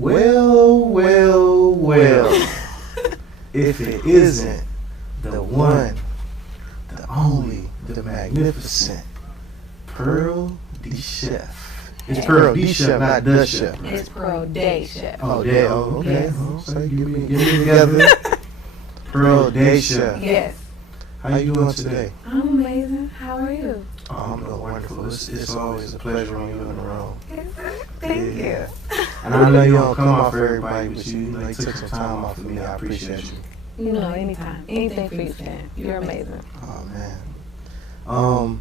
Well. If it isn't the one, the only, the magnificent Pearl D. Chef. It's Pearl D. Chef, not the Chef. It's Pearl Day Chef. Oh, Day. Oh, okay. Yes. Oh, so give me together. Pearl Day Chef. Yes. How you doing today? I'm amazing. How are you? Oh, I'm doing wonderful. It's always a pleasure when you're in the room. Thank you. And I know you don't come off for everybody, but you took some time off of me. I appreciate you. You know, anytime. Anything for you, Stan. You're amazing. Oh man.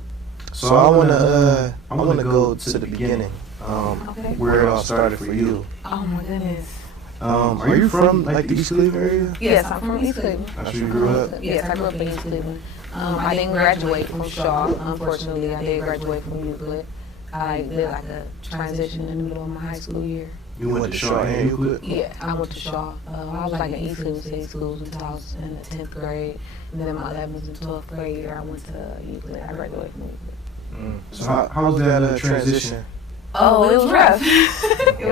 So I wanna go to the beginning. Okay. Where it all started for you. Oh my goodness. Are you from like the East Cleveland area? Yes, I'm from East Cleveland. That's where you grew up? Yes, I grew up in East Cleveland. I didn't graduate from Shaw. Unfortunately, I did graduate from Euclid. I did like a transition in the middle of my high school year. You went to Shaw and Euclid? Yeah, I went to Shaw. I was like in East Cleveland State Schools until I was in the 10th grade. And then my 11th and 12th grade year, I went to Euclid. I graduated from Euclid. So how was that transition? Oh, it was rough. It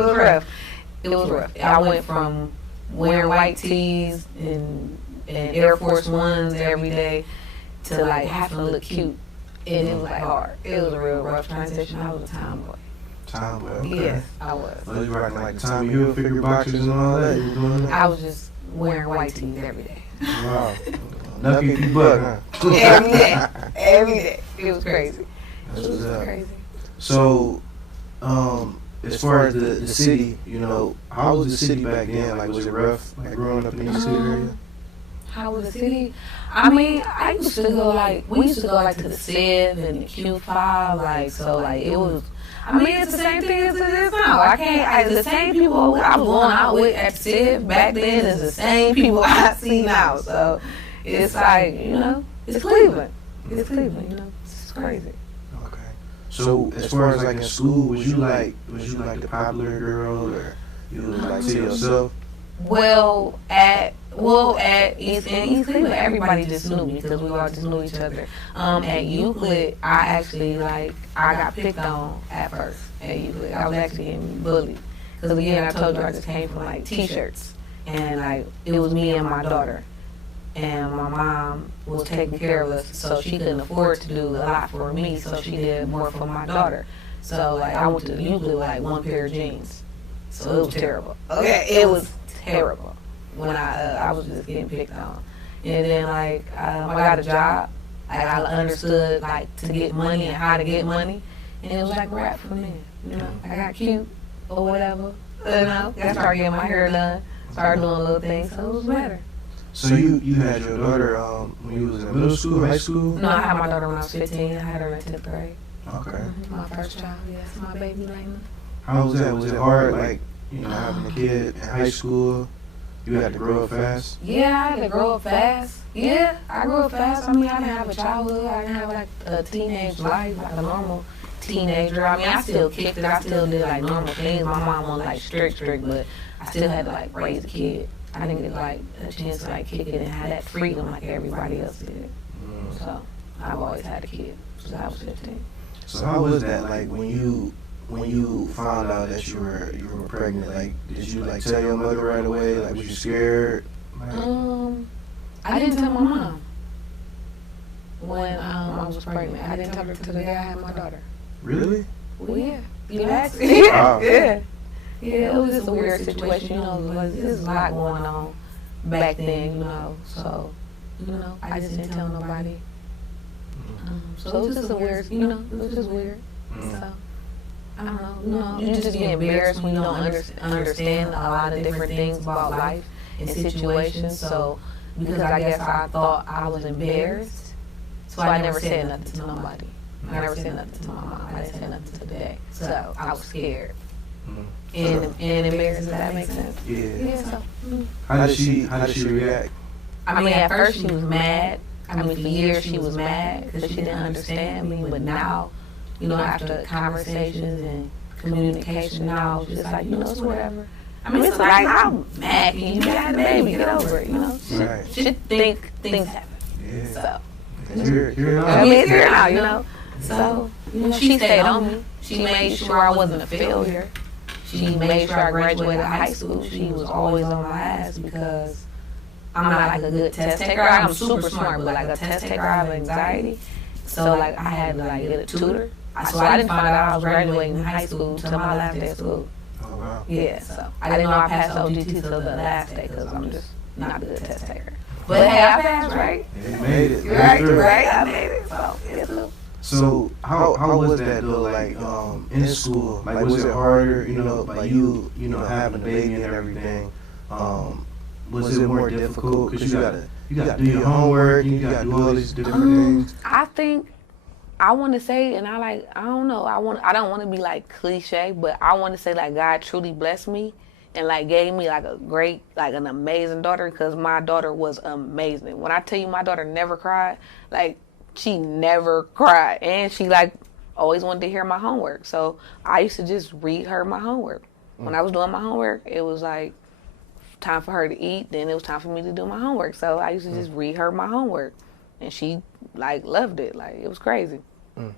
was rough. I went from wearing white tees and Air Force Ones every day to like having to look cute. And it was like hard. It was a real rough transition. I was a tomboy. Tomboy, okay. Yes, I was. So you were rocking like Tommy Hilfiger boxers and all that? You were doing that? I was just wearing white tees every day. Wow. Lucky you buck, huh? Every day. Every day. It was crazy. That's It was what's up. crazy. So, as far as the city, how was the city back then? Like, was it rough, like growing up in the East Cleveland area? How was the city? I mean, I used to go we used to go like to the Civ and the Q5, it was, I mean, it's the same thing as it is now. The same people I was going out with at Civ back then is the same people I see now. So it's like, it's Cleveland. It's Cleveland, it's crazy. Okay. So as far as like in school, was you like the popular girl, or you was like to yourself? In East Cleveland, everybody just knew me because we all just knew each other. At Euclid, I got picked on at first at Euclid. I was actually getting bullied because again, I told you I just came from like t-shirts, and like it was me and my daughter, and my mom was taking care of us, so she couldn't afford to do a lot for me, so she did more for my daughter. So like I went to Euclid with like one pair of jeans, so it was terrible. Okay, it was terrible when I was just getting picked on. And then I got a job. I understood like to get money and how to get money, and it was like rap for me. I got cute or whatever. I started getting my hair done, started doing little things, so it was better. So you had your daughter when you was in middle school, high school? No, I had my daughter when I was 15. I had her in 10th grade. Okay. My first child, yes, my baby Lena. How was that? Was it hard, like having a kid in high school? You had to grow up fast? Yeah, I had to grow up fast. Yeah, I grew up fast. I mean, I didn't have a childhood. I didn't have like a teenage life, like a normal teenager. I mean, I still kicked it. I still did like normal things. My mom was like strict, but I still had to like raise a kid. I didn't get like a chance to like kick it and have that freedom like everybody else did. So I've always had a kid since I was 15. So how was that? Like when you found out that you were pregnant, like did you like tell your mother right away? Like was you scared? I didn't tell my mom when I was pregnant. I didn't tell her till the day I had my daughter. Really? Well, yeah. You asked me. Wow. Yeah. Yeah, it was just a weird situation, there's a lot going on back then, so, I just didn't tell nobody. So it was just a weird, it was just weird. So, I don't know, you just get embarrassed when you don't understand a lot of different things about life and situations, so, because I guess I thought I was embarrassed, so I never said nothing to nobody. I never said nothing to my mom, I didn't say nothing to the dad, so I was scared. And embarrassed, does that make sense? Yeah. So, How did she react? I mean, at first she was mad. I mean, for years she was mad because she didn't understand me. But now, after conversations and communication, now it's just like, it's whatever. I mean, it's like, I'm mad. You had a baby, get over it, Right. She think things happen. Yeah. So, Here now. I mean, it's here now, So, she stayed on me. She made sure I wasn't a failure. She made sure I graduated high school. She was always on my ass because I'm not like a good test taker. I'm super smart, but like a test taker, I have anxiety. So like I had to like get a tutor. So I didn't find out I was graduating high school until my last day of school. Oh, wow. Yeah, so I didn't know I passed OGT till the last day because I'm just not a good test taker. But hey, I passed, right? Yeah, you made it. Right, I made it. So, yeah, cool. So how was that though? Like in school, like was it harder? You know, like you having a baby and everything. Was it more difficult because you gotta do your homework, and you gotta do all these different things? I think I want to say, and I don't know. I don't want to be like cliche, but I want to say like God truly blessed me and like gave me like a great, like an amazing daughter because my daughter was amazing. When I tell you my daughter never cried, like she never cried, and she like always wanted to hear my homework. So I used to just read her my homework. When I was doing my homework, it was like time for her to eat, then it was time for me to do my homework. So I used to just read her my homework, and she like loved it. Like it was crazy.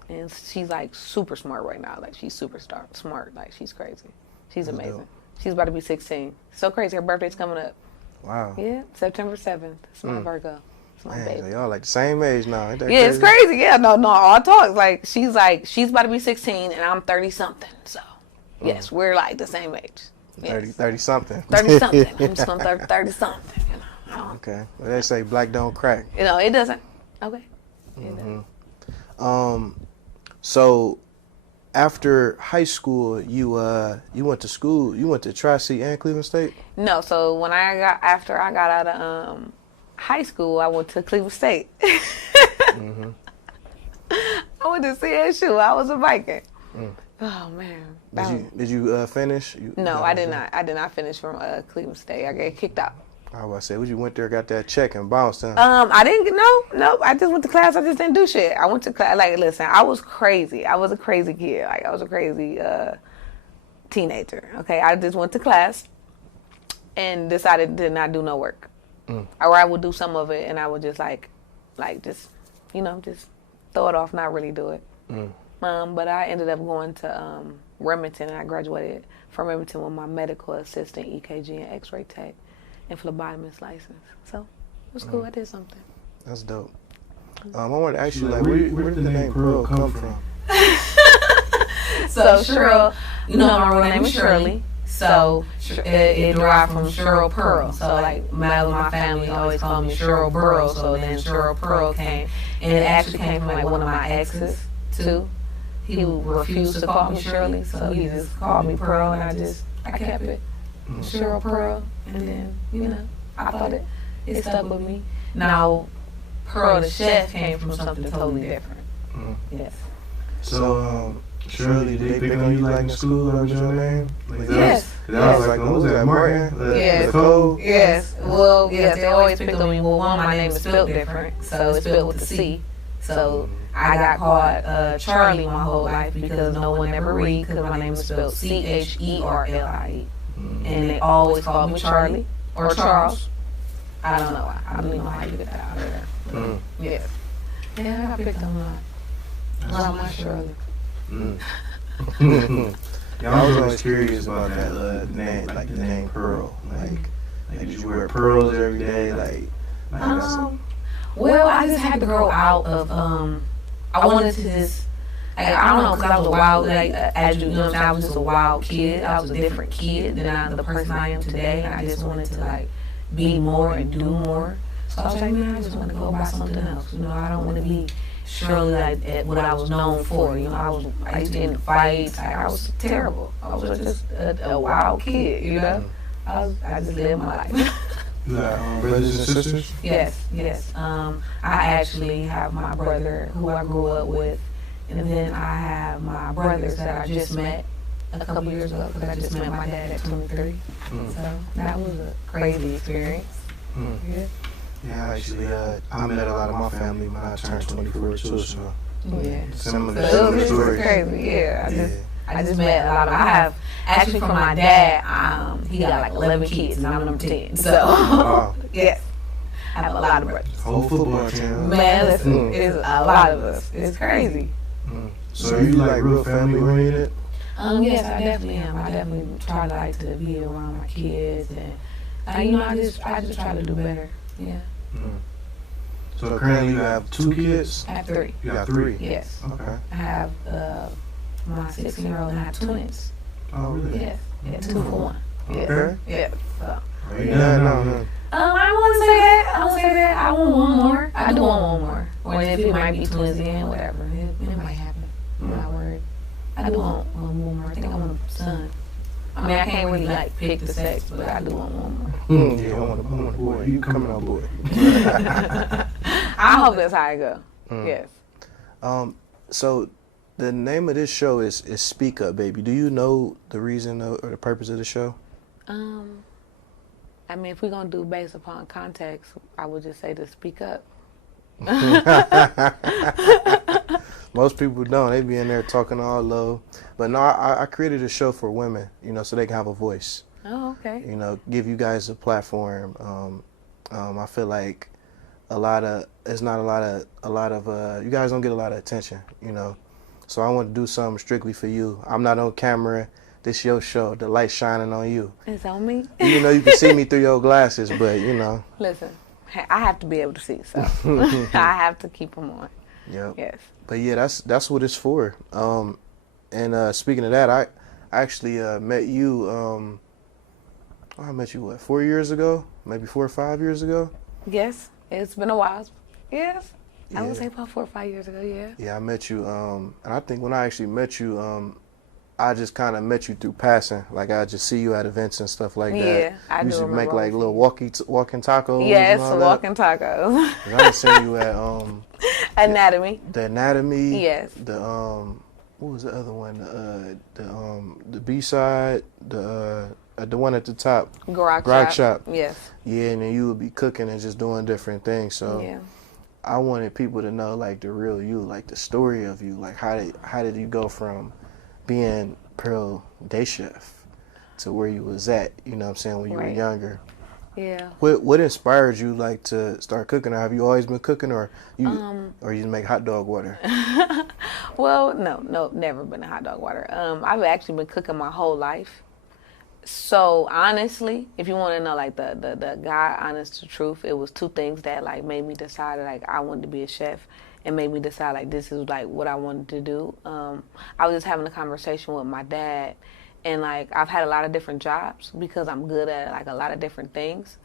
And she's like super smart right now. Like she's super smart. Like she's crazy. She's amazing. Dope. She's about to be 16. So crazy. Her birthday's coming up. Wow. Yeah, September 7th. It's my Virgo. It's my baby. So y'all like the same age now. Ain't that yeah, crazy? It's crazy. Yeah, no, all talk. Like she's about to be 16 and I'm 30 something. So yes, we're like the same age. Yes. 30 something. 30 something. I'm just gonna 30 something. You know. Okay. Well, they say black don't crack. You know, it doesn't. Okay. It doesn't. So after high school, you went to school. You went to Tri-C and Cleveland State. No. So after I got out of high school, I went to Cleveland State. I went to CSU. I was a Viking. Oh man. Did you finish? No, I did not. I did not finish from Cleveland State. I got kicked out. I was about to say, you went there, got that check and bounced, huh? I didn't. No. I just went to class. I just didn't do shit. I went to class. Like, listen, I was crazy. I was a crazy kid. Like, I was a crazy teenager. Okay, I just went to class and decided to not do no work, or I would do some of it, and I would just just throw it off, not really do it. But I ended up going to Remington, and I graduated from Remington with my medical assistant, EKG, and X-ray tech. And phlebotomist license. So it was cool. I did something. That's dope. I wanted to ask you, like, where did the name Pearl come from? So Cheryl, my real name is Shirley. So it derived from Cheryl Pearl. So like my family always called me Cheryl Burrow. So then Cheryl Pearl came, and it actually came from like one of my exes too. He refused to call me Shirley, so he just called me Pearl, and I kept it. Cheryl Pearl, and then, I thought it stuck with me. Now, Pearl the chef came from something totally different. Yes. So, Shirley, did they pick on you like in school? That was your name? Like, yes. I was like, what was that, Martin? Yes. Nicole? Yes. Well, yes, they always picked on me. Well, one, my name is spelled different, so it's spelled with a C. So I got called Charlie my whole life because no one ever read because my name is spelled Cherlie. And they always called me Charlie or Charles. I don't know. I don't even know how you get that out of there. Yeah. Yeah, I got picked on a lot. Well, I'm not Shirley. Yeah, I was always curious about that name, like the name Pearl. Like did you wear pearls every day? Well, I just had to grow out of. I wanted to just. I don't know, because I was a wild, I was just a wild kid. I was a different kid than the person I am today. And I just wanted to, be more and do more. So I was like, man, I just want to go by something else. I don't want to be surely at what I was known for. I used to get in fights. I was terrible. I was just a wild kid, I just lived my life. You got brothers and sisters? Yes. I actually have my brother who I grew up with. And then I have my brothers that I just met a couple years ago because I just met my dad at 23. So that was a crazy experience. Yeah, actually, I met a lot of my family when I turned 24 too, so similar stories. Crazy, yeah. I just met a lot of. I have actually from my dad. He got like 11 kids, and I'm number 10. So yes. I have a lot of brothers. Whole football team. Man, listen, it's a lot of us. It's crazy. So are you like real family oriented? Yes, I definitely am. I definitely try to be around my kids, and I just try to do better. Yeah. Mm. So currently you have 2 kids? I have 3. You got 3? Yes. Okay. I have my 16-year-old and I have twins. Oh, really? Yes. Yeah, 2 for 1. Okay. Yeah. So. Yeah, no. I wouldn't say that. I would say that. I want one more. I do want one more. Or if it might be twins again, whatever. It might happen. I'm not worried. I do want one more. I think I want a son. I mean, I can't really pick the sex, but I do want one more. Yeah, I want a boy. You coming on board? I hope that's how I go. Yes. So the name of this show is Speak Up, Baby. Do you know the reason or the purpose of the show? I mean, if we're going to do based upon context, I would just say to speak up. Most people don't. They be in there talking all low. But no, I created a show for women, so they can have a voice. Oh, okay. Give you guys a platform. I feel like you guys don't get a lot of attention, So I want to do something strictly for you. I'm not on camera. This your show. The light's shining on you. It's on me. You can see me through your glasses, but Listen, I have to be able to see, so I have to keep them on. Yep. Yes. But yeah, that's what it's for. And speaking of that, I actually met you. I met you 4 years ago, maybe 4 or 5 years ago. Yes, it's been a while. Yes, yeah. I would say about 4 or 5 years ago. Yeah. Yeah, I met you. And I think when I actually met you, I just kind of met you through passing. Like I just see you at events and stuff like that. Yeah, I do. You used to make like little walking tacos. Yes, walking tacos. And I seen you at Anatomy. The Anatomy. Yes. The what was the other one? The B-side. The one at the top. Garage shop. Yes. Yeah, and then you would be cooking and just doing different things. So yeah. I wanted people to know like the real you, like the story of you, like how did you go from being Pearl day chef to where you was at, when you were younger. Yeah. What inspired you like to start cooking? Or have you always been cooking, or you make hot dog water? Well, no, never been a hot dog water. I've actually been cooking my whole life. So honestly, if you want to know like the God honest to truth, it was 2 things that like made me decide like I wanted to be a chef. And made me decide like this is like what I wanted to do. I was just having a conversation with my dad, and like I've had a lot of different jobs because I'm good at like a lot of different things.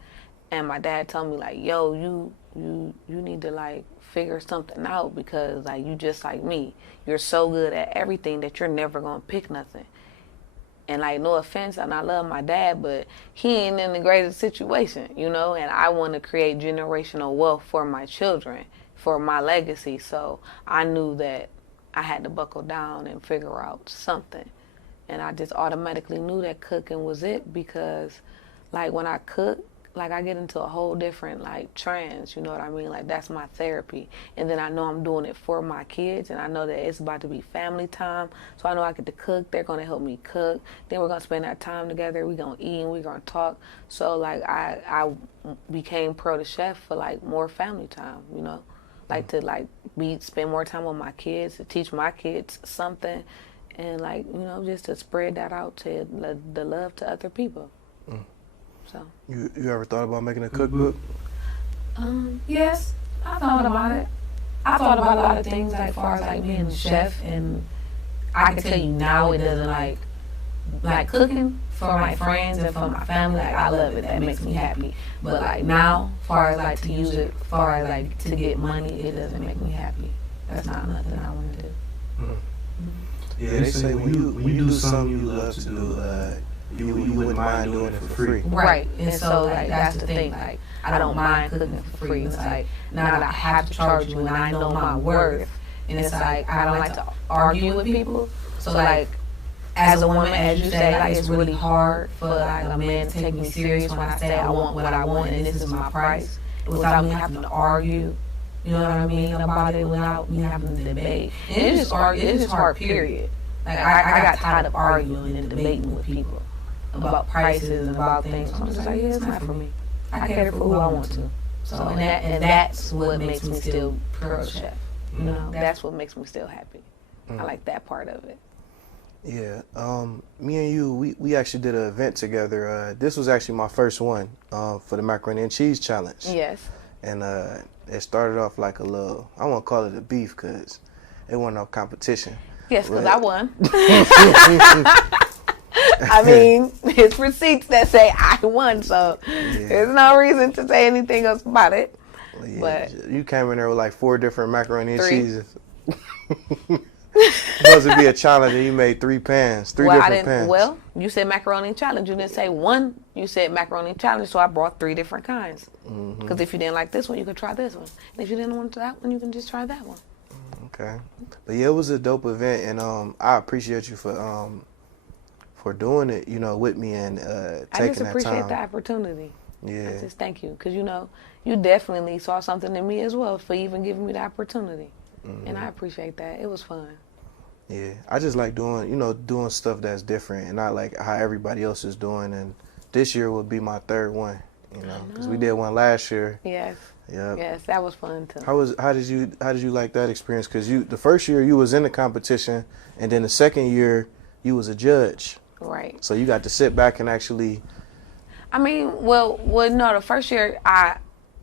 And my dad told me like, yo, you need to like figure something out because like you just like me. You're so good at everything that you're never gonna pick nothing. And like no offense, and I love my dad, but he ain't in the greatest situation, and I want to create generational wealth for my children, for my legacy. So I knew that I had to buckle down and figure out something. And I just automatically knew that cooking was it because like when I cook, like I get into a whole different like trance, you know what I mean? Like that's my therapy. And then I know I'm doing it for my kids, and I know that it's about to be family time. So I know I get to cook. They're going to help me cook. Then we're going to spend that time together. We're going to eat and we're going to talk. So like I became Pearl the chef for like more family time, like to like spend more time with my kids, to teach my kids something, and like just to spread that out to the love to other people. So you ever thought about making a cookbook? Yes, I thought about it. I thought about a lot of things like far as like being a chef, and I can tell you now it doesn't like cooking for my friends and for my family. Like I love it. That makes me happy. But like now, far as like to use it, far as like to get money, it doesn't make me happy. That's not nothing I want to do. Yeah, they say when you do something you love to do, you wouldn't mind doing it for free. Right, and so like that's the thing. Like I don't mind cooking for free. It's like now that I have to charge you and I know my worth, and it's like I don't like to argue with people. So like as a woman, as you say, like it's really hard for like a man to take me serious when I say I want what I want and this is my price, without me having to argue. You know what I mean about it, without me having to debate. And it's just hard. Period. Like I got tired of arguing and debating with people about prices and about things. So I'm just like, yeah, it's not for me. I cater for who I want to. So and that's what makes me still Pearl chef. That's what makes me still happy. I like that part of it. Yeah. Me and you, we actually did an event together. This was actually my first one for the macaroni and cheese challenge. Yes. And it started off like a little, I won't call it a beef because it wasn't no competition. Yes, because But- I won. I mean, it's receipts that say I won, so there's no reason to say anything else about it. Yeah, But you came in there with like 4 different macaroni and 3. cheeses. Supposed to be a challenge, and you made 3 pans, 3 well, I different didn't. pans. Well, you said macaroni challenge. You didn't say one. You said macaroni challenge, so I brought 3 different kinds. Because if you didn't like this one, you could try this one. And if you didn't want that one, you can just try that one. Okay, but yeah, it was a dope event, and I appreciate you for doing it, you know, with me and taking that time. I just appreciate the opportunity. Yeah. I just thank you because you definitely saw something in me as well for even giving me the opportunity, and I appreciate that. It was fun. Yeah, I just like doing stuff that's different and not like how everybody else is doing. And this year would be my 3rd one, because we did one last year. Yes. Yep. Yes, that was fun too. How did you like that experience? Because the first year you was in the competition, and then the second year you was a judge. Right. So you got to sit back and actually. I mean, well, no. The first year,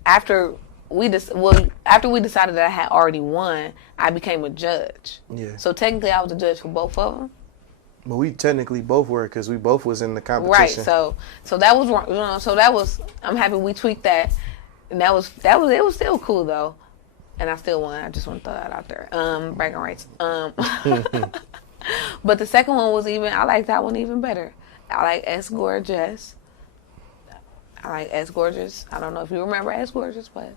after we decided that I had already won, I became a judge. Yeah. So technically, I was a judge for both of them. But we technically both were because we both was in the competition. Right. So that was wrong. So that was. I'm happy we tweaked that, and it was still cool though, and I still won. I just want to throw that out there. Bragging rights. But the second one was I like that one even better. I like S Gorgeous. I don't know if you remember S Gorgeous, but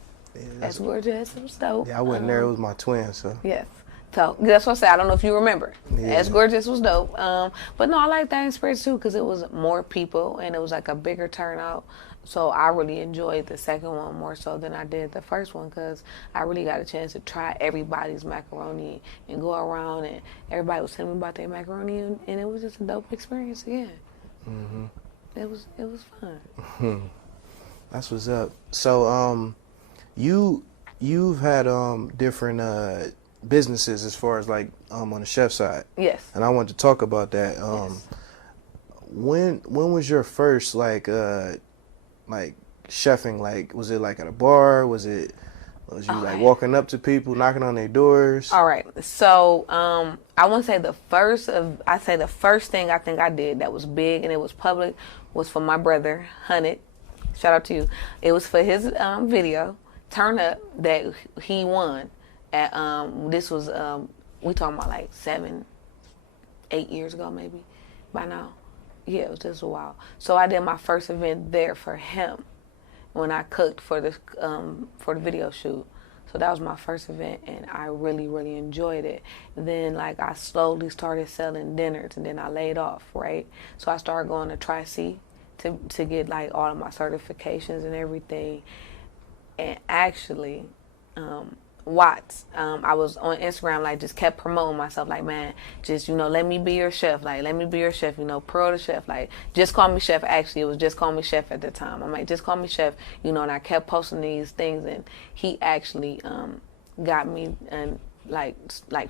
S Gorgeous was dope. Yeah, I wasn't there. It was my twin, so. Yes. So that's what I said. I don't know if you remember. Yeah. S Gorgeous was dope. But no, I like that experience too because it was more people and it was like a bigger turnout. So I really enjoyed the second one more so than I did the first one because I really got a chance to try everybody's macaroni and go around and everybody was telling me about their macaroni and it was just a dope experience again. Mm-hmm. It was fun. That's what's up. So you've had different businesses as far as like on the chef side. Yes. And I wanted to talk about that. Yes. When was your first like chefing? Like, was it like at a bar? Was you like walking up to people, knocking on their doors? All right. So I want to say the first thing I think I did that was big and it was public was for my brother Hunnit. Shout out to you. It was for his video Turn Up that he won. At this was we talking about like 7-8 years ago maybe by now. Yeah, it was just a while. So I did my first event there for him when I cooked for the video shoot. So that was my first event, and I really, really enjoyed it. Then, like, I slowly started selling dinners, and then I laid off, right? So I started going to Tri-C to get, like, all of my certifications and everything. And actually, Watts, I was on Instagram, like, just kept promoting myself, like, man, just, let me be your chef, like, let me be your chef, Pearl the chef, like, just call me chef. Actually, it was just call me chef at the time. I'm like, just call me chef, and I kept posting these things, and he actually got me and like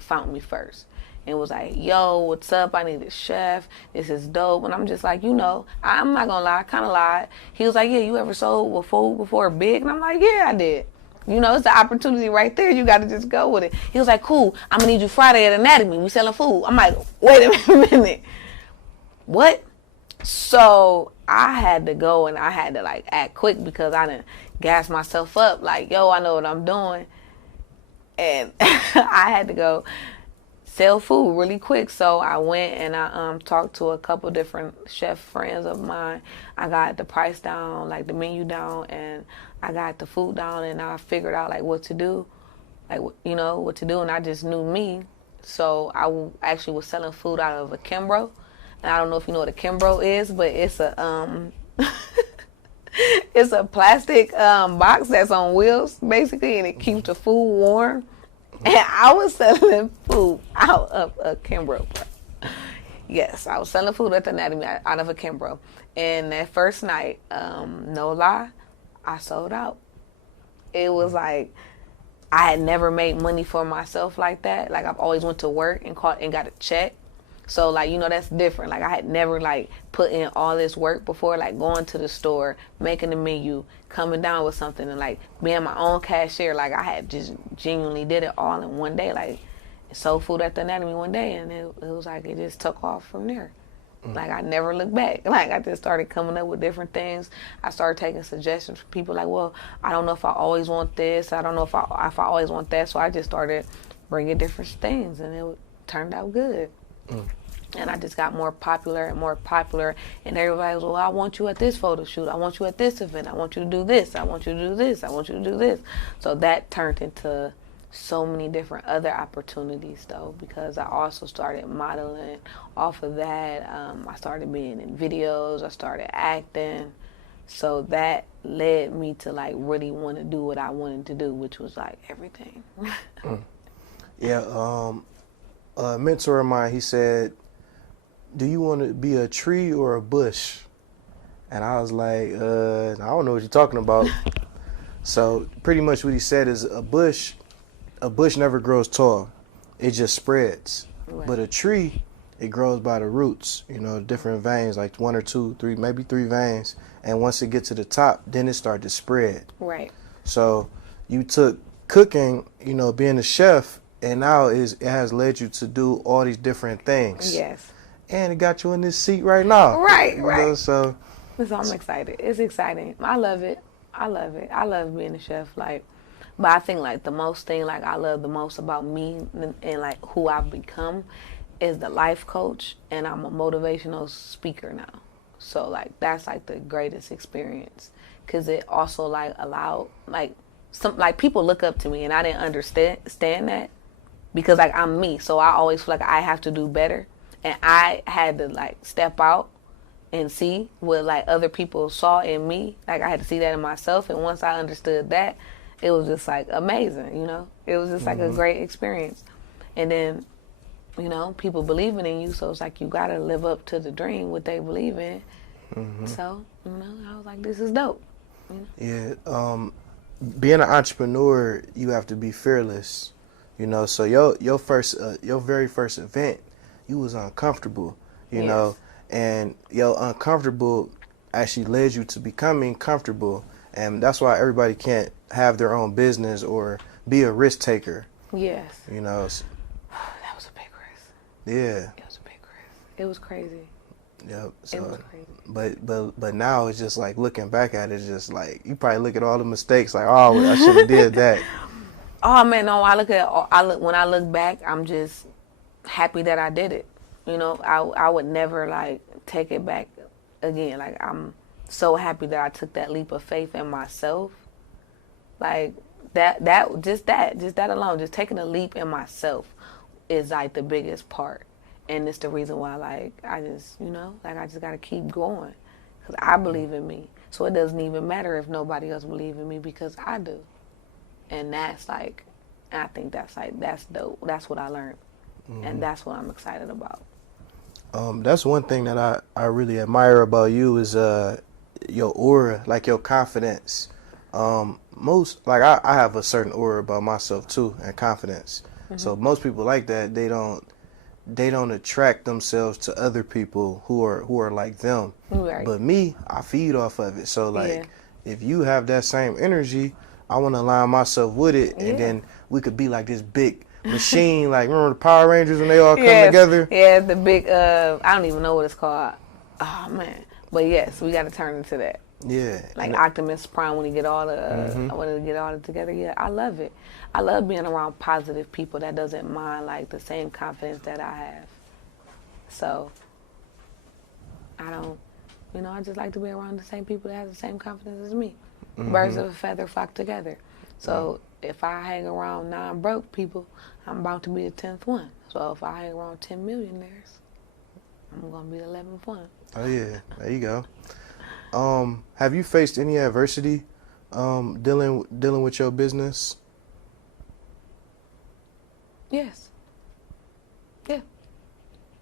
found me first and was like, yo, what's up? I need a chef. This is dope. And I'm just like, I'm not gonna lie, I kind of lied. He was like, yeah, you ever sold with food before big? And I'm like, yeah, I did. It's the opportunity right there. You got to just go with it. He was like, cool, I'm going to need you Friday at Anatomy. We selling food. I'm like, wait a minute. What? So I had to go and I had to, like, act quick because I done gassed myself up. Like, yo, I know what I'm doing. And I had to go sell food really quick. So I went and I talked to a couple different chef friends of mine. I got the price down, like the menu down, and I got the food down, and I figured out like what to do, what to do, and I just knew me. So I actually was selling food out of a Kimbro, and I don't know if you know what a Kimbro is, but it's a it's a plastic box that's on wheels basically, and it keeps the food warm. And I was selling food out of a Kimbro. Yes, I was selling food at the Anatomy out of a Kimbro. And that first night, no lie, I sold out. It was like I had never made money for myself like that. Like I've always went to work and got a check. So, like, you know, that's different. Like, I had never, like, put in all this work before, like, going to the store, making the menu, coming down with something, and, like, being my own cashier. Like, I had just genuinely did it all in one day. Like, sold food at the Anatomy one day, and it was like, it just took off from there. Like, I never looked back. Like, I just started coming up with different things. I started taking suggestions from people like, well, I don't know if I always want this. I don't know if I always want that. So I just started bringing different things, and it turned out good. And I just got more popular and more popular. And everybody was, well, I want you at this photo shoot. I want you at this event. I want you to do this. I want you to do this. I want you to do this. So that turned into so many different other opportunities, though, because I also started modeling off of that. I started being in videos. I started acting. So that led me to, like, really want to do what I wanted to do, which was, like, everything. Yeah, a mentor of mine, he said, do you want to be a tree or a bush? And I was like, I don't know what you're talking about. So pretty much what he said is a bush never grows tall. It just spreads. Right. But a tree, it grows by the roots, you know, different veins, like 1 or 2, 3, maybe 3 veins. And once it gets to the top, then it starts to spread. Right. So you took cooking, you know, being a chef, and now it has led you to do all these different things. Yes. And it got you in this seat right now. Right, you right. know, so I'm excited. It's exciting. I love it. I love being a chef. Like, but I think, like, the most thing, like, I love the most about me and like, who I've become is the life coach, and I'm a motivational speaker now. So, like, that's, like, the greatest experience, because it also, like, allowed, like, people look up to me, and I didn't understand that, because, like, I'm me. So I always feel like I have to do better. And I had to, like, step out and see what, like, other people saw in me. Like, I had to see that in myself. And once I understood that, it was just, like, amazing, you know? It was just, like, a great experience. And then, you know, people believing in you. So it's like, you got to live up to the dream, what they believe in. So, you know, I was like, this is dope. You know? Yeah, being an entrepreneur, you have to be fearless. You know, so your very first event, you was uncomfortable, you know, and your uncomfortable actually led you to becoming comfortable. And that's why everybody can't have their own business or be a risk taker. Yes. You know. That was a big risk. Yeah. It was a big risk. It was crazy. Yep. So, it was crazy. But now it's just like, looking back at it, it's just like, you probably look at all the mistakes like, oh, I should have did that. Oh man, no, when I look back, I'm just happy that I did it. You know, I would never, like, take it back again. Like, I'm so happy that I took that leap of faith in myself. Like, that alone, just taking a leap in myself is, like, the biggest part. And it's the reason why, like, I just, you know, like, I just got to keep going, because I believe in me. So it doesn't even matter if nobody else believes in me, because I do. And that's, like, I think that's, like, that's dope. That's what I learned. And that's what I'm excited about. That's one thing that I really admire about you is your aura, like your confidence. Most, like, I have a certain aura about myself too, and confidence. So most people like that, they don't attract themselves to other people who are like them. Right. But me, I feed off of it. So, like, if you have that same energy, I want to align myself with it, and then we could be like this big machine. Like, remember the Power Rangers when they all come together? Yeah, the big, I don't even know what it's called. Oh, man. But yes, we got to turn into that. Yeah. Like Optimus Prime when he get all the together. Yeah, I love it. I love being around positive people that doesn't mind, like, the same confidence that I have. So, I don't, you know, I just like to be around the same people that have the same confidence as me. Birds of a feather flock together. So if I hang around 9 broke people, I'm about to be the 10th one. So if I hang around 10 millionaires, I'm going to be the 11th one. Oh, yeah. There you go. Have you faced any adversity dealing with your business? Yes. Yeah.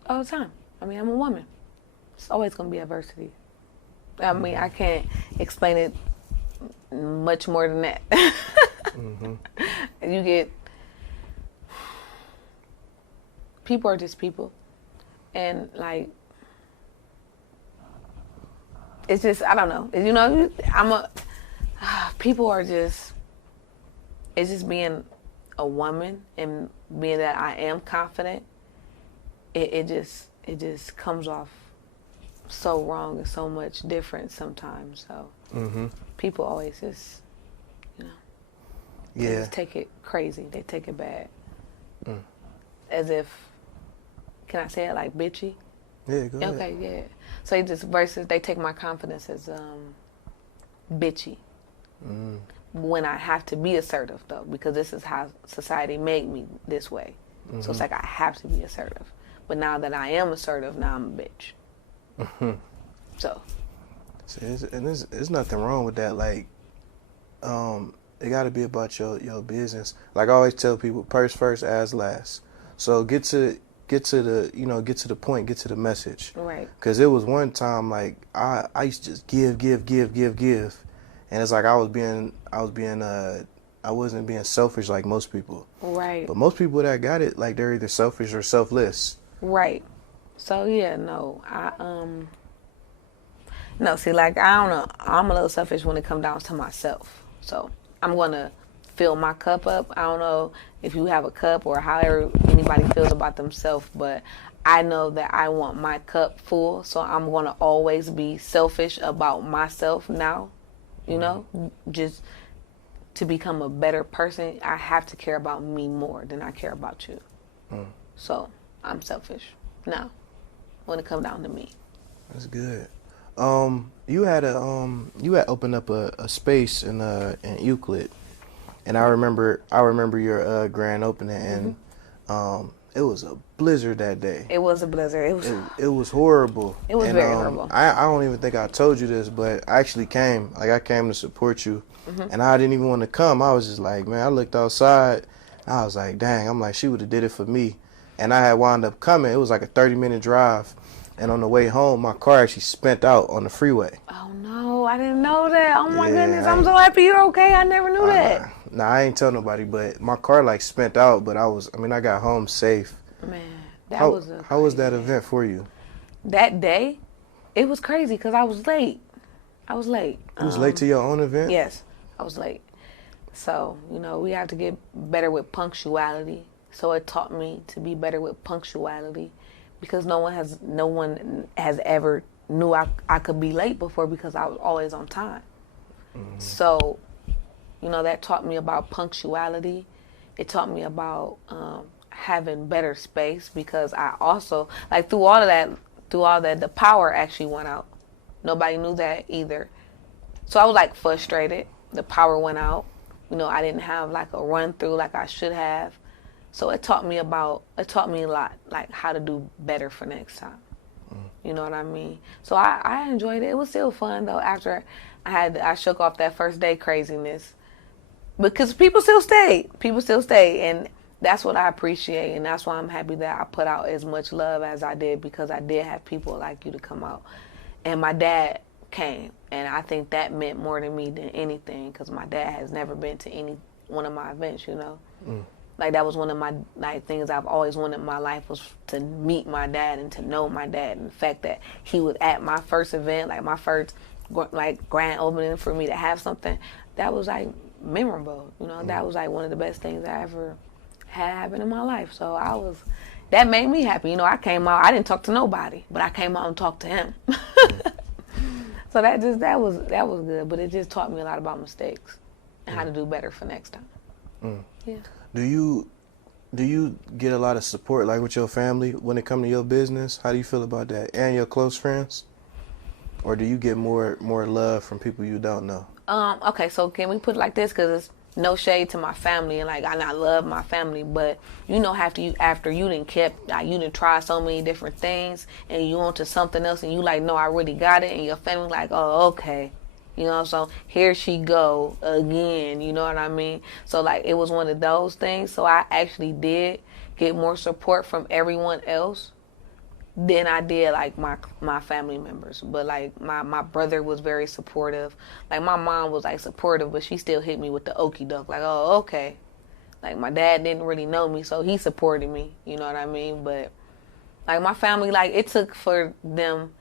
All the time. I mean, I'm a woman. It's always going to be adversity. I mean, I can't explain it much more than that. You get, people are just people. And like, it's just, I don't know. You know, people are just, it's just being a woman and being that I am confident. It just comes off so wrong and so much different sometimes. So people always just, you know, they just take it crazy. They take it bad. As if, can I say it like bitchy? Yeah, go ahead. Okay, yeah. So they take my confidence as bitchy. When I have to be assertive though, because this is how society made me this way. So it's like I have to be assertive. But now that I am assertive, now I'm a bitch. So. See, there's nothing wrong with that. Like, it got to be about your business. Like I always tell people, purse first, ass last. So get to the point, get to the message. Right. Because it was one time like I used to just give, and it's like I wasn't being selfish like most people. Right. But most people that got it, like they're either selfish or selfless. Right. So yeah, no, see, like I don't know, I'm a little selfish when it comes down to myself. So I'm gonna fill my cup up. I don't know if you have a cup or however anybody feels about themselves, but I know that I want my cup full, so I'm gonna always be selfish about myself now. You know, just to become a better person, I have to care about me more than I care about you. So I'm selfish now when it comes down to me. That's good. You had opened up a space in Euclid, and I remember your grand opening, and it was a blizzard that day. It was a blizzard. It was horrible. It was very horrible. I don't even think I told you this, but I actually came. Like I came to support you, and I didn't even want to come. I was just like, man, I looked outside, and I was like, dang, I'm like, she would have did it for me. And I had wound up coming. It was like a 30-minute drive. And on the way home, my car actually spent out on the freeway. Oh, no. I didn't know that. Oh, my goodness. I'm so happy you're okay. I never knew that. Nah, I ain't tell nobody. But my car, like, spent out. But I got home safe. Man, how was that event for you? That day, it was crazy because I was late. You was late to your own event? Yes, I was late. So, you know, we have to get better with punctuality. So it taught me to be better with punctuality. Because no one has ever knew I could be late before because I was always on time. So, you know, that taught me about punctuality. It taught me about having better space because I also, like through all that, the power actually went out. Nobody knew that either. So I was like frustrated. The power went out. You know, I didn't have like a run through like I should have. So it taught me a lot, like how to do better for next time. You know what I mean? So I enjoyed it. It was still fun though after I shook off that first day craziness. Because people still stayed. And that's what I appreciate, and that's why I'm happy that I put out as much love as I did, because I did have people like you to come out. And my dad came, and I think that meant more to me than anything, because my dad has never been to any one of my events, you know. Like that was one of my things I've always wanted in my life, was to meet my dad and to know my dad. And the fact that he was at my first event, like my first like grand opening, for me to have something, that was like memorable, you know. That was like one of the best things I ever had happen in my life. So that made me happy. You know, I came out, I didn't talk to nobody, but I came out and talked to him. So that was good, but it just taught me a lot about mistakes and how to do better for next time. Yeah. Do you get a lot of support, like with your family, when it comes to your business? How do you feel about that, and your close friends? Or do you get more love from people you don't know? Okay, so can we put it like this? Because it's no shade to my family, and like I love my family, but you know, after you done tried so many different things, and you on to something else, and you like, no, I really got it, and your family like, oh, okay. You know, so here she go again, you know what I mean? So, like, it was one of those things. So I actually did get more support from everyone else than I did, like, my family members. But, like, my brother was very supportive. Like, my mom was, like, supportive, but she still hit me with the okie doke. Like, oh, okay. Like, my dad didn't really know me, so he supported me, you know what I mean? But Like my family, like it took for them.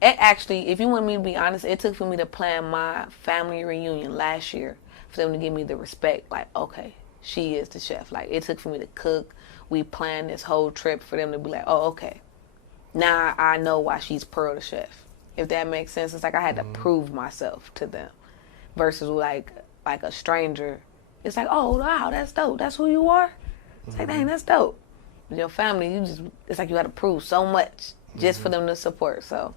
It actually, if you want me to be honest, it took for me to plan my family reunion last year for them to give me the respect. Like, okay, she is the chef. Like it took for me to cook. We planned this whole trip for them to be like, oh, okay, now I know why she's Pearl the chef. If that makes sense, it's like I had to prove myself to them, versus like a stranger. It's like, oh wow, that's dope. That's who you are. It's like, dang, that's dope. Your family, it's like you got to prove so much just for them to support. So,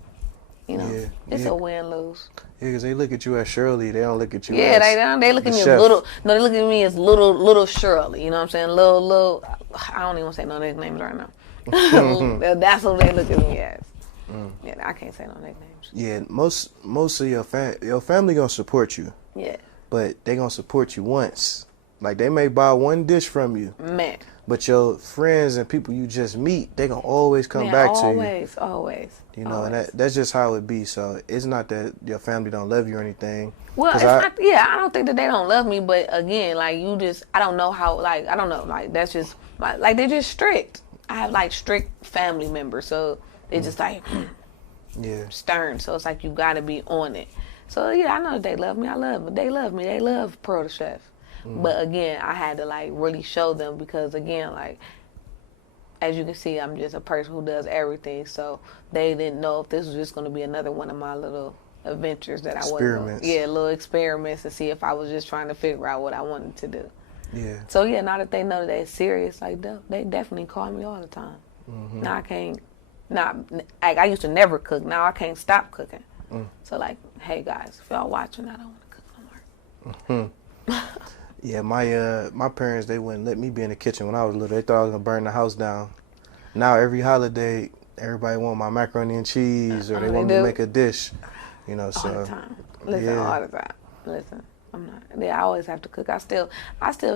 you know, it's a win-lose. Yeah, because they look at you as Shirley. They don't look at you as they look at me chef. as little. No, they look at me as little Shirley. You know what I'm saying? Little. I don't even want to say no nicknames right now. That's what they look at me as. Yeah, I can't say no nicknames. Yeah, most of your family gonna support you. Yeah. But they gonna support you once. Like they may buy one dish from you. Man. But your friends and people you just meet, they gonna always come back to you. Always. You know, and that's just how it be. So it's not that your family don't love you or anything. Well, it's not. Yeah, I don't think that they don't love me, but again, like I don't know how. Like I don't know. Like that's just like they're just strict. I have like strict family members, so it's just like stern. So it's like you gotta be on it. So yeah, I know that they love me. They love me. They love Pearl the Chef. But again, I had to like really show them because again, like as you can see, I'm just a person who does everything. So they didn't know if this was just going to be another one of my little adventures that I wasn't. Yeah, little experiments to see if I was just trying to figure out what I wanted to do. Yeah. So yeah, now that they know that they're serious, like they definitely call me all the time. Now I can't. Like I used to never cook. Now I can't stop cooking. So like, hey guys, if y'all watching, I don't want to cook no more. Yeah, my parents, they wouldn't let me be in the kitchen when I was little. They thought I was gonna burn the house down. Now every holiday, everybody want my macaroni and cheese, or they want me to make a dish. You know, so all the time. Listen, all the time. Listen, I'm not. Yeah, I always have to cook. I still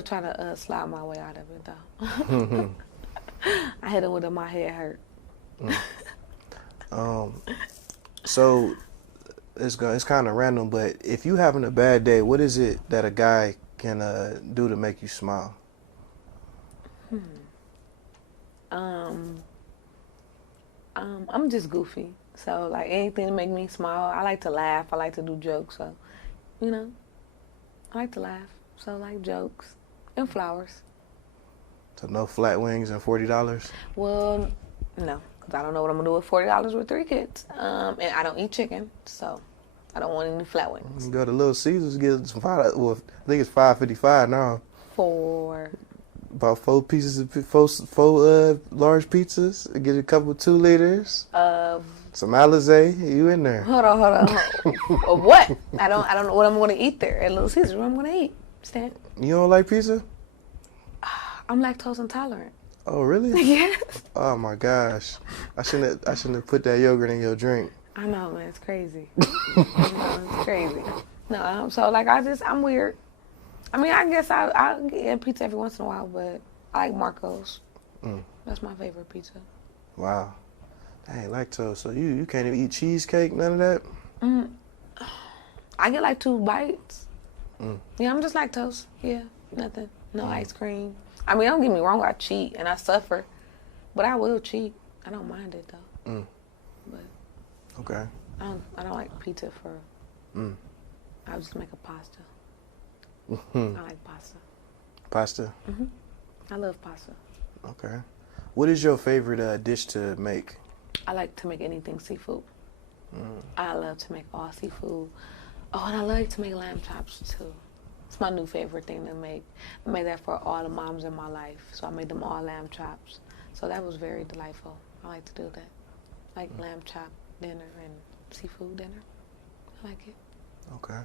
try to slide my way out of it though. I hit it with my head hurt. So it's kind of random, but if you having a bad day, what is it that a guy can do to make you smile? I'm just goofy, so like anything to make me smile. I like to laugh. I like to do jokes, so you know, I like to laugh. So like jokes and flowers. So no flat wings and $40? Well, no, because I don't know what I'm gonna do with $40 with 3 kids, and I don't eat chicken, so I don't want any flat wings. You go to Little Caesars, get some $5. Well, I think it's $5.55 now. About 4 pieces of four large pizzas. Get a couple 2 liters. Some Alizé. You in there? Hold on. What? I don't know what I'm going to eat there at Little Caesars. What I'm going to eat? Stan? You don't like pizza? I'm lactose intolerant. Oh really? Yes. Oh my gosh! I shouldn't have put that yogurt in your drink. I know, man. It's crazy. It's crazy. No, so like I'm weird. I mean, I guess I get pizza every once in a while, but I like Marco's. That's my favorite pizza. Wow. Dang, lactose. So you can't even eat cheesecake, none of that? I get like 2 bites. Yeah, I'm just lactose. Yeah, nothing. No ice cream. I mean, don't get me wrong, I cheat and I suffer, but I will cheat. I don't mind it though. But okay. I don't like pizza for. I'll just make a pasta. I like pasta. Pasta? I love pasta. Okay. What is your favorite dish to make? I like to make anything seafood. I love to make all seafood. Oh, and I like to make lamb chops too. It's my new favorite thing to make. I made that for all the moms in my life, so I made them all lamb chops. So that was very delightful. I like to do that. Like lamb chop dinner and seafood dinner. I like it. Okay.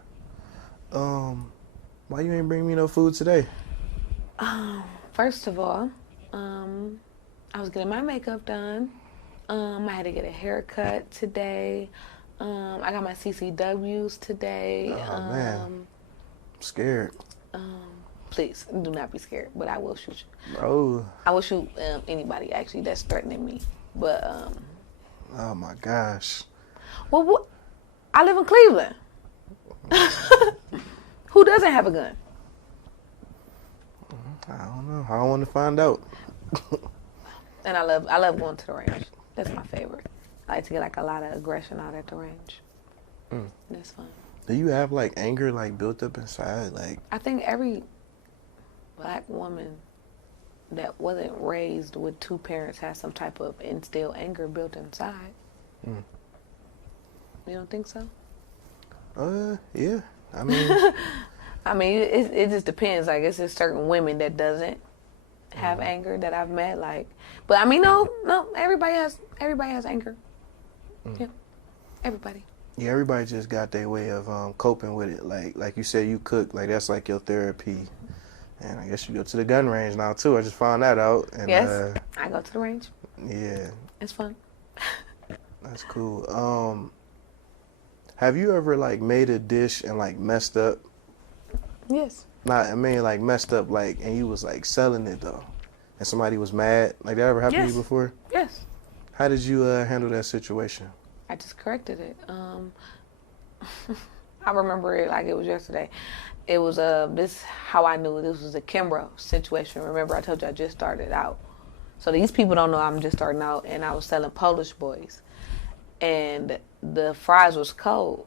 Why you ain't bring me no food today? First of all, I was getting my makeup done. I had to get a haircut today. I got my CCWs today. Oh man, I'm scared. Please do not be scared, but I will shoot you. Oh. I will shoot anybody actually that's threatening me. But oh my gosh. Well, what? I live in Cleveland. Who doesn't have a gun? I don't know. I don't want to find out. And I love going to the range. That's my favorite. I like to get like a lot of aggression out at the range. That's fun. Do you have like anger like built up inside? Like, I think every black woman that wasn't raised with two parents has some type of instilled anger built inside. You don't think so? Yeah. I mean, I mean, it just depends. Like, it's just certain women that doesn't have anger that I've met. Like, but I mean, no, everybody has anger. Yeah, everybody. yeah, everybody just got their way of coping with it. Like you said, you cook. Like, that's like your therapy. And I guess you go to the gun range now too. I just found that out. And, Yes, I go to the range. Yeah. It's fun. That's cool. Have you ever like made a dish and like messed up? Yes. I mean like messed up like, and you was like selling it though, and somebody was mad. Like, that ever happened to you before? Yes. How did you handle that situation? I just corrected it. I remember it like it was yesterday. It was this how I knew this was a Kimbrough situation. Remember, I told you I just started out. So these people don't know I'm just starting out, and I was selling Polish boys, and the fries was cold.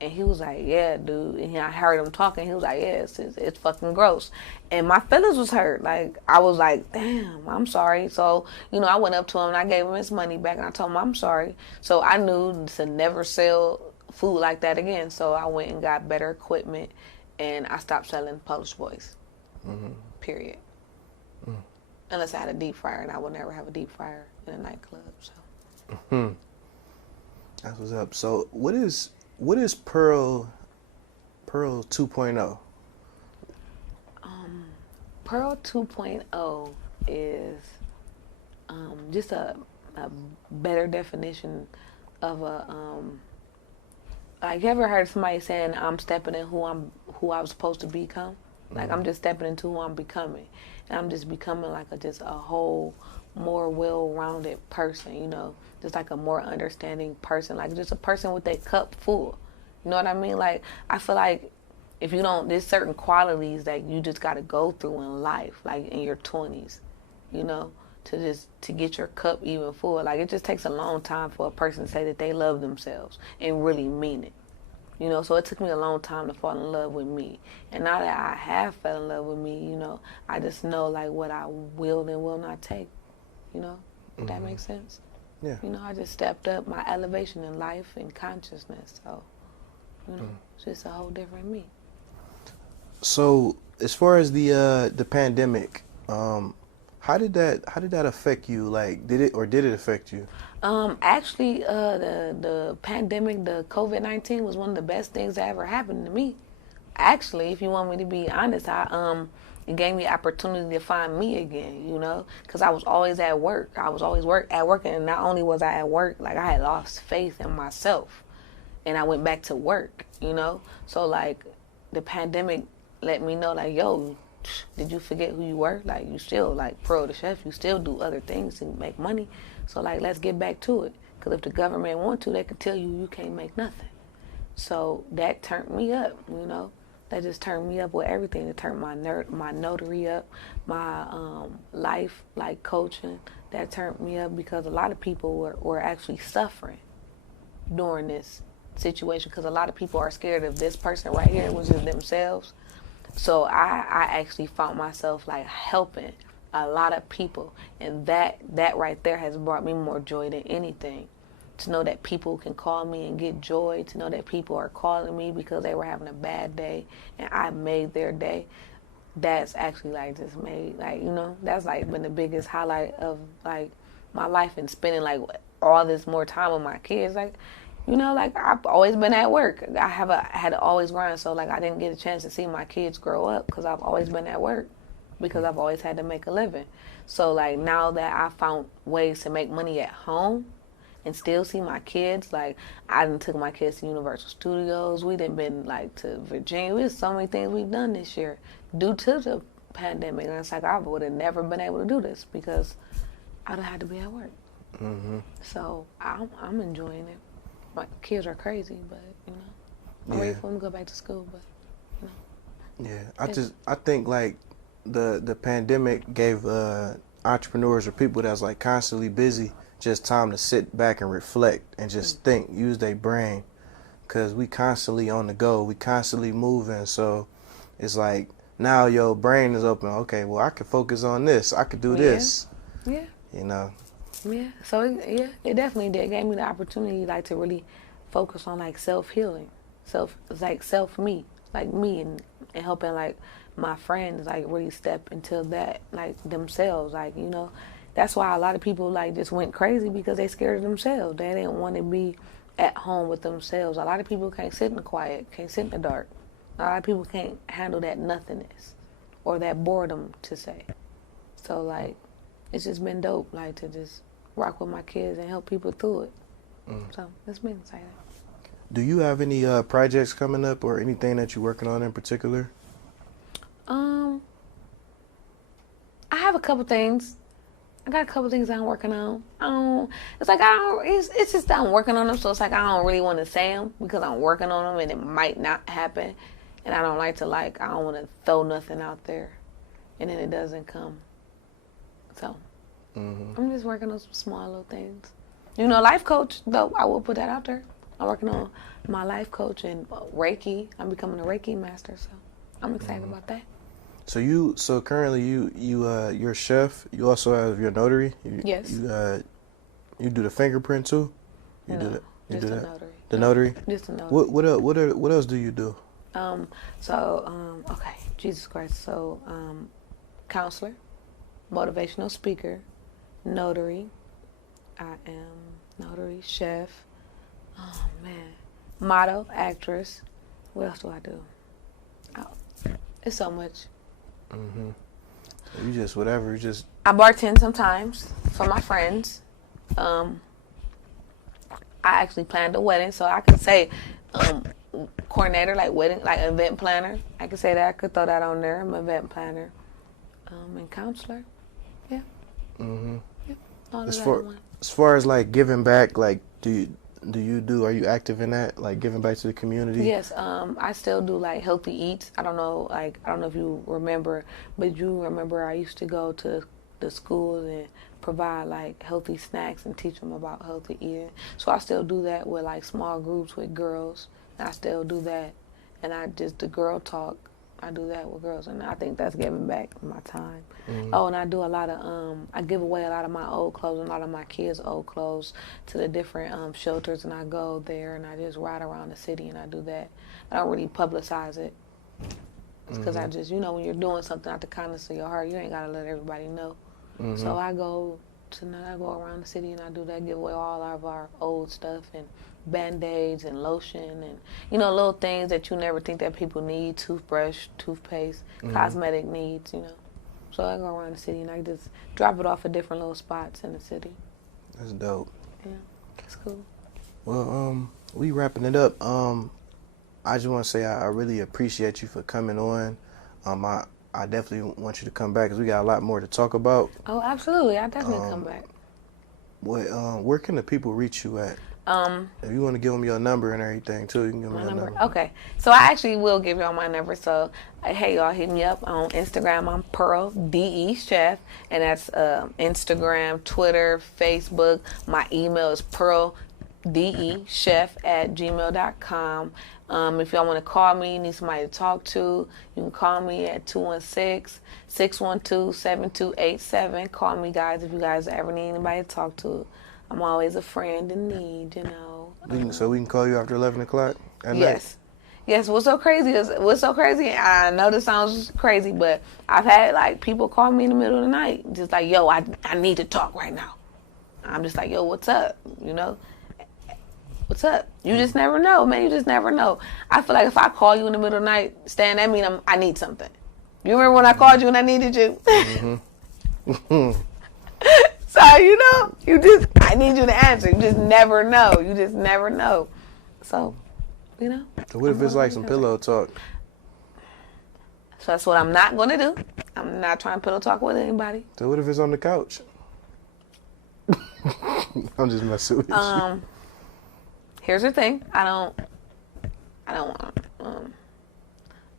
And he was like, yeah, dude. And I heard him talking. He was like, yeah, it's fucking gross. And my feelings was hurt. Like, I was like, damn, I'm sorry. So, you know, I went up to him and I gave him his money back and I told him I'm sorry. So I knew to never sell food like that again. So I went and got better equipment and I stopped selling Polish boys. Period. Unless I had a deep fryer, and I would never have a deep fryer in a nightclub. So. That's what's up. So what is Pearl 2.0? Pearl 2.0 is just a better definition of a like, you ever heard somebody saying I'm stepping in who I was supposed to become? Like, I'm just stepping into who I'm becoming, and I'm just becoming like just a whole more well-rounded person, you know, just like a more understanding person, like just a person with a cup full. You know what I mean? Like, I feel like if you don't, there's certain qualities that you just got to go through in life, like in your 20s, you know, to get your cup even full. Like, it just takes a long time for a person to say that they love themselves and really mean it. You know, so it took me a long time to fall in love with me. And now that I have fell in love with me, you know, I just know like what I will and will not take. You know, if that makes sense. Yeah. You know, I just stepped up my elevation in life and consciousness. So, you know, it's just a whole different me. So as far as the pandemic, how did that affect you? Like, did it affect you? Actually, the pandemic, the COVID-19 was one of the best things that ever happened to me. Actually, if you want me to be honest, it gave me opportunity to find me again, you know, because I was always at work. I was always at work, and not only was I at work, like, I had lost faith in myself, and I went back to work, you know. So, like, the pandemic let me know, like, yo, did you forget who you were? Like, you still, like, Pearl the chef, you still do other things to make money. So, like, let's get back to it. Because if the government want to, they could tell you can't make nothing. So that turned me up, you know. That just turned me up with everything. It turned my notary up, my life, like, coaching. That turned me up because a lot of people were actually suffering during this situation, because a lot of people are scared of this person right here, which is themselves. So I actually found myself, like, helping a lot of people, and that right there has brought me more joy than anything. To know that people can call me and get joy, to know that people are calling me because they were having a bad day and I made their day, that's actually, like, just made, like, you know, that's, like, been the biggest highlight of, like, my life, and spending, like, all this more time with my kids. Like, you know, like, I've always been at work. I had to always grind, so, like, I didn't get a chance to see my kids grow up because I've always been at work, because I've always had to make a living. So, like, now that I found ways to make money at home and still see my kids, like, I done took my kids to Universal Studios. We done been, like, to Virginia. There's so many things we've done this year due to the pandemic. And it's like, I would have never been able to do this because I'd have had to be at work. So I'm enjoying it. My kids are crazy, but, you know, I'm ready for them to go back to school, but, you know. Yeah, I think, like, the pandemic gave entrepreneurs or people that's, like, constantly busy just time to sit back and reflect and just think, use their brain, because we constantly on the go, we constantly moving. So it's like now your brain is open. Okay, well, I could focus on this. I could do this. Yeah. You know. Yeah. So it definitely did. It gave me the opportunity like to really focus on like self-healing, self-me, like me, and helping like my friends like really step into that like themselves, like, you know. That's why a lot of people like just went crazy, because they scared of themselves. They didn't want to be at home with themselves. A lot of people can't sit in the quiet, can't sit in the dark. A lot of people can't handle that nothingness or that boredom, to say. So like, it's just been dope, like, to just rock with my kids and help people through it. So it's been exciting. Do you have any projects coming up or anything that you're working on in particular? I have a couple things. I got a couple things I'm working on. It's just that I'm working on them, so it's like I don't really want to say them because I'm working on them and it might not happen. And I don't like to, I don't want to throw nothing out there and then it doesn't come. So I'm just working on some small little things. You know, life coach, though, I will put that out there. I'm working on my life coach and Reiki. I'm becoming a Reiki master, so I'm excited about that. So currently you're a chef. You also have your notary. Yes. You do the fingerprint too. No, do just that. a notary. The notary. Just a notary. What else do you do? Okay, Jesus Christ. So, counselor, motivational speaker, notary. I am notary, chef. Oh man, model, actress. What else do I do? Oh, it's so much. You just whatever. I bartend sometimes for my friends. I actually planned a wedding, so I could say coordinator, like wedding, like event planner. I could say that. I could throw that on there. I'm an event planner, and counselor. Yeah. Yeah. All of that in one. As far as like giving back, like are you active in that, like giving back to the community? Yes, I still do like healthy eats. I don't know if you remember, but you remember I used to go to the schools and provide like healthy snacks and teach them about healthy eating. So I still do that with like small groups with girls. And I still do that, and the girl talk. I do that with girls, and I think that's giving back my time. Oh, and I do a lot of, I give away a lot of my old clothes and a lot of my kids' old clothes to the different shelters, and I go there and I just ride around the city and I do that. I don't really publicize it. It's because I just, when you're doing something out the kindness of your heart, you ain't got to let everybody know. So I go around the city and I do that, give away all of our old stuff and Band-Aids and lotion and, little things that you never think that people need, toothbrush, toothpaste, cosmetic needs, So I go around the city and I just drop it off at different little spots in the city. That's dope. Yeah, it's cool. Well, we wrapping it up. I just want to say I really appreciate you for coming on. I definitely want you to come back because we got a lot more to talk about. Oh, absolutely. I'll definitely come back. Where can the people reach you at? If you want to give them your number and everything too, you can give them your number. Okay. So I actually will give y'all my number. So, hey, y'all, hit me up on Instagram. I'm Pearl DE Chef, and that's Instagram, Twitter, Facebook. My email is pearldechef@gmail.com. If y'all want to call me, need somebody to talk to, you can call me at 216-612-7287. Call me, guys, if you guys ever need anybody to talk to. I'm always a friend in need, So we can call you after 11 o'clock at night? Yes. Yes, what's so crazy, I know this sounds crazy, but I've had, people call me in the middle of the night, just like, yo, I need to talk right now. I'm just like, yo, what's up, What's up? You just never know, man. You just never know. I feel like if I call you in the middle of the night, Stan, that means I need something. You remember when I called you and I needed you? So, I need you to answer. You just never know. So, So what if it's like some pillow talk? So that's what I'm not going to do. I'm not trying to pillow talk with anybody. So what if it's on the couch? I'm just messing with you. Here's the thing. I don't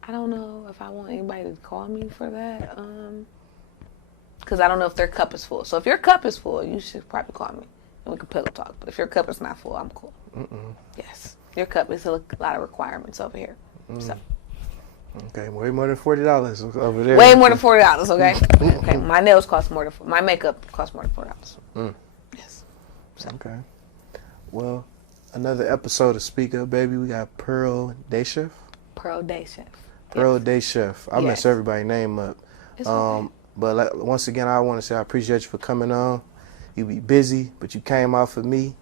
know if I want anybody to call me for that. Because I don't know if their cup is full. So if your cup is full, you should probably call me. and we can pillow talk. But if your cup is not full, I'm cool. Yes, your cup is a lot of requirements over here. So. Okay, way more than $40 over there. Way more than $40, okay? Okay, my nails cost more than my makeup costs more than $40. Yes. So. Okay. Well, another episode of Speak Up, Baby. We got Pearl Day Chef. Pearl Day Chef. Pearl Yes. Day Chef. I mess everybody's name up. It's okay. But once again, I want to say I appreciate you for coming on. You be busy, but you came out for me.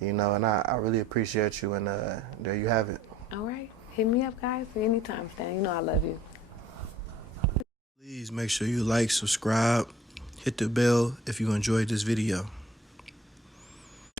You know, and I really appreciate you. And there you have it. All right. Hit me up, guys, anytime, Stan. You know I love you. Please make sure you like, subscribe, hit the bell if you enjoyed this video.